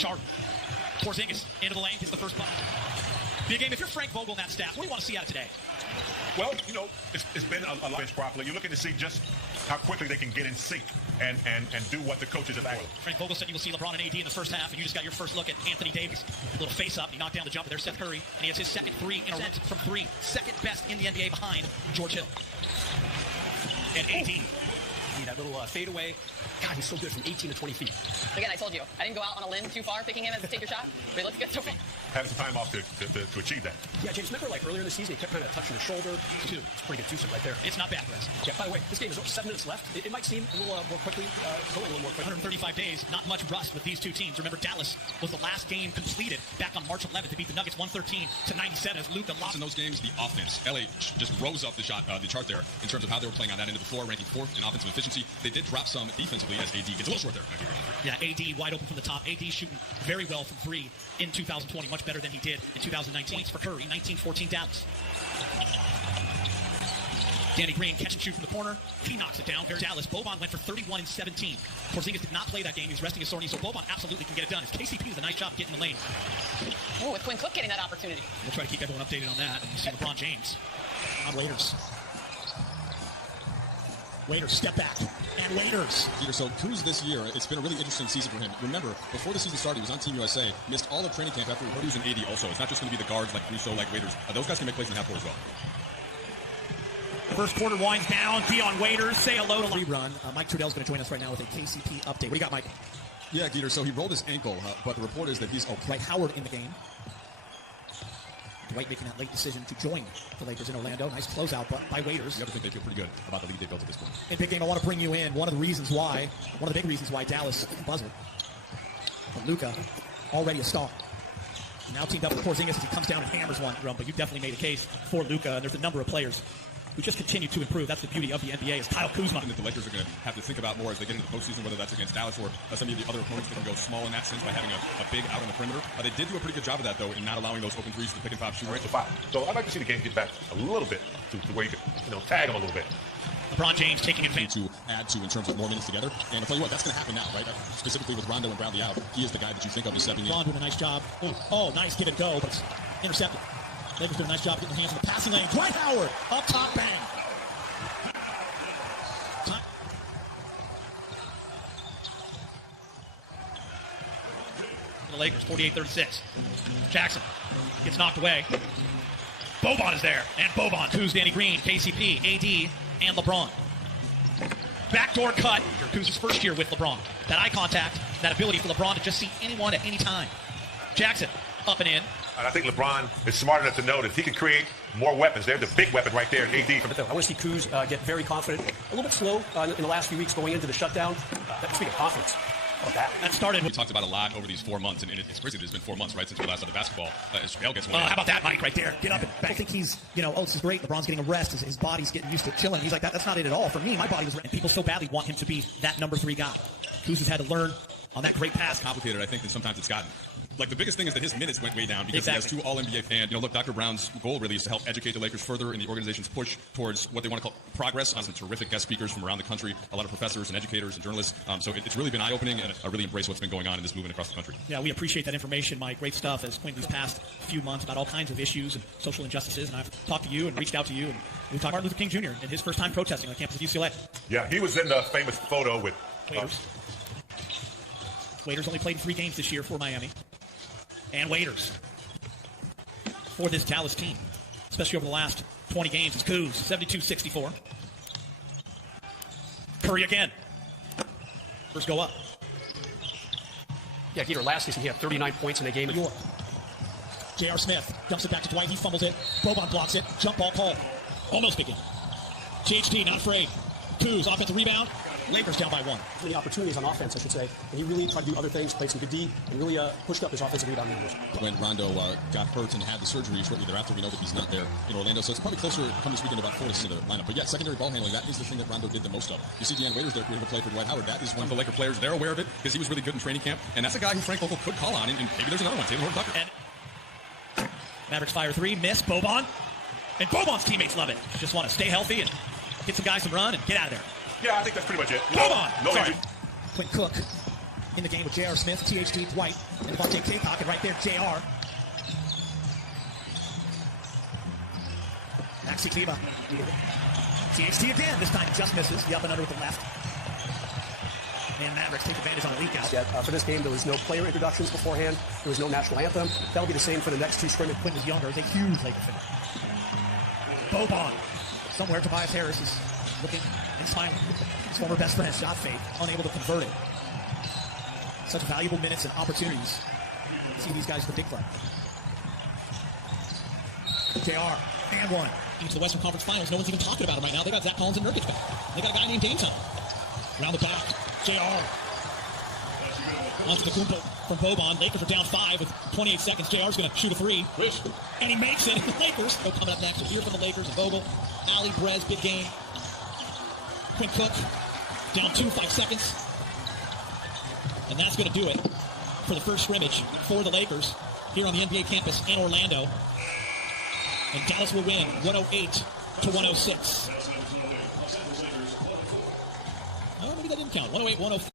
Sharp. Porzingis into the lane, hits the first button. Big game. If you're Frank Vogel and that staff, what do you want to see out of today? Well, you know, it's been a lot properly. You're looking to see just how quickly they can get in sync and do what the coaches have asked. Frank Vogel said you will see LeBron and AD in the first half, and you just got your first look at Anthony Davis. A little face-up. He knocked down the jumper. There's Seth Curry, and he has his second three in a row from three. Second best in the NBA behind George Hill. And AD. That little fadeaway. God, he's so good from 18 to 20 feet. Again, I told you, I didn't go out on a limb too far picking him as a take your shot, but he looks good so far. Having some time off to achieve that. Yeah, James, remember like earlier in the season, he kept kind of touching the shoulder. It's pretty good twosome right there. It's not bad, Rez. Yeah, by the way, this game is 7 minutes left. It might seem a little more quickly, going a little more quickly. 135 days, not much rust with these two teams. Remember, Dallas was the last game completed back on March 11th to beat the Nuggets 113 to 97 as Luka lost. In those games, the offense, LA just rose up the chart there in terms of how they were playing on that end of the floor, ranking 4th in offensive efficiency. They did drop some defensively as AD gets a little short there. Yeah, AD wide open from the top. AD shooting very well from three in 2020, much better than he did in 2019. Points for Curry, 19-14 Dallas. Danny Green catch and shoot from the corner. He knocks it down. Dallas. Boban went for 31 and 17. Porzingis did not play that game. He's resting his sore knee, so Boban absolutely can get it done. His KCP does a nice job getting in the lane. Oh, with Quinn Cook getting that opportunity. We'll try to keep everyone updated on that. And you see LeBron James on Waiters. Waiters, step back, and Waiters. Peter, so Kuz this year, it's been a really interesting season for him. Remember, before the season started, he was on Team USA, missed all of training camp after he heard he was an AD also. It's not just going to be the guards like Russo, like Waiters. Those guys can make plays in the half court as well. First quarter winds down. Dion Waiters, say hello to rerun. Mike Trudell's going to join us right now with a KCP update. What do you got, Mike? Yeah, Geeter, so he rolled his ankle, but the report is that he's okay. Dwight Howard in the game. Dwight making that late decision to join the Lakers in Orlando. Nice closeout by Waiters. You have to think they feel pretty good about the lead they built at this point. In big game, I want to bring you in. One of the big reasons why Dallas buzzed. But Luka, already a star. Now teamed up with Porzingis as he comes down and hammers one. But you definitely made a case for Luka, and there's a number of players who just continue to improve. That's the beauty of the NBA is Kyle Kuzma. That the Lakers are going to have to think about more as they get into the postseason, whether that's against Dallas or some of the other opponents that can go small in that sense by having a big out on the perimeter. They did do a pretty good job of that, though, in not allowing those open threes to pick and pop shoot. Right to five. So I'd like to see the game get back a little bit to where you can, tag them a little bit. LeBron James taking advantage. To add to in terms of more minutes together. And I'll tell you what, that's going to happen now, right? Specifically with Rondo and Bradley out. He is the guy that you think of as stepping in. LeBron doing a nice job. Oh, nice give and go, but it's intercepted. Lakers doing a nice job getting their hands in the passing lane. Dwight Howard, up top, bang. The Lakers, 48-36. Jackson gets knocked away. Boban is there, and Boban. Kuz, Danny Green, KCP, AD, and LeBron. Backdoor cut. Kuz's first year with LeBron. That eye contact, that ability for LeBron to just see anyone at any time. Jackson, up and in. And I think LeBron is smart enough to know that if he can create more weapons, there's the big weapon right there, AD. I want to see Kuz get very confident. A little bit slow in the last few weeks going into the shutdown. Speaking of confidence. That started. We talked about a lot over these 4 months, and it's crazy. There's been 4 months, right, since we last saw the basketball. As Hale gets one. How about that, Mike, right there? Get up and back. I think he's, this is great. LeBron's getting a rest. His body's getting used to chilling. He's like, that's not it at all. For me, my body was ready. And people so badly want him to be that number 3 guy. Kuz has had to learn on that great pass. Complicated, I think, than sometimes it's gotten. Like, the biggest thing is that his minutes went way down because he has 2 All-NBA. And, look, Dr. Brown's goal really is to help educate the Lakers further in the organization's push towards what they want to call progress on some terrific guest speakers from around the country, a lot of professors and educators and journalists. So it's really been eye-opening, and I really embrace what's been going on in this movement across the country. Yeah, we appreciate that information, Mike. Great stuff as Quinn these past few months about all kinds of issues and social injustices. And I've talked to you and reached out to you. And we talked Martin Luther King Jr. and his first time protesting on campus at UCLA. Yeah, he was in the famous photo with Waiters. Waiters only played 3 games this year for Miami. And Waiters for this Dallas team, especially over the last 20 games. It's Kuz, 72-64. Curry again. First go up. Yeah, Geeter, last season he had 39 points in a game. York. J.R. Smith dumps it back to Dwight. He fumbles it. Boban blocks it. Jump ball call. Almost big game. GHT not afraid. Kuz, offensive rebound. Lakers down by 1. Many opportunities on offense, I should say. And he really tried to do other things, played some good D, and really pushed up his offensive rebound numbers. When Rondo got hurt and had the surgery shortly thereafter, we know that he's not there in Orlando. So it's probably closer come this weekend about 4 to the lineup. But yeah, secondary ball handling, that is the thing that Rondo did the most of. You see Dion Waiters there able to play for Dwight Howard. That is one of the Laker players. They're aware of it because he was really good in training camp. And that's a guy who Frank Vogel could call on. And maybe there's another one, Taylor Horton-Tucker. Mavericks fire 3, miss, Boban. And Boban's teammates love it. Just want to stay healthy and get some guys to run and get out of there. Yeah, I think that's pretty much it. Boban! No Sorry. Quinn Cook in the game with J.R. Smith, THD, Dwight, and Devontae Kaycock, and right there, J.R. Maxi Kleba. THD again, this time just misses. The up and under with the left. And Mavericks take advantage on a leak out. Yeah, for this game, there was no player introductions beforehand. There was no national anthem. That'll be the same for the next two scrimmage. Quinn was younger. He's a huge Laker fan. Boban. Somewhere Tobias Harris is looking and smiling. His former best friend, shot fake, unable to convert it. Such valuable minutes and opportunities. See these guys at the big club. JR, and one. Into the Western Conference Finals. No one's even talking about him right now. They got Zach Collins and Nurkic back. They got a guy named Dame Time. Around the back, JR. Onto the Kumpo from Boban. Lakers are down 5 with 28 seconds. JR's going to shoot a 3. And he makes it. The Lakers, they're coming up next. We'll hear from the Lakers and Vogel. Ali Brez, big game. Quinn Cook, down 2, 5 seconds. And that's going to do it for the first scrimmage for the Lakers here on the NBA campus in Orlando. And Dallas will win 108-106. Oh, maybe that didn't count. 108-104.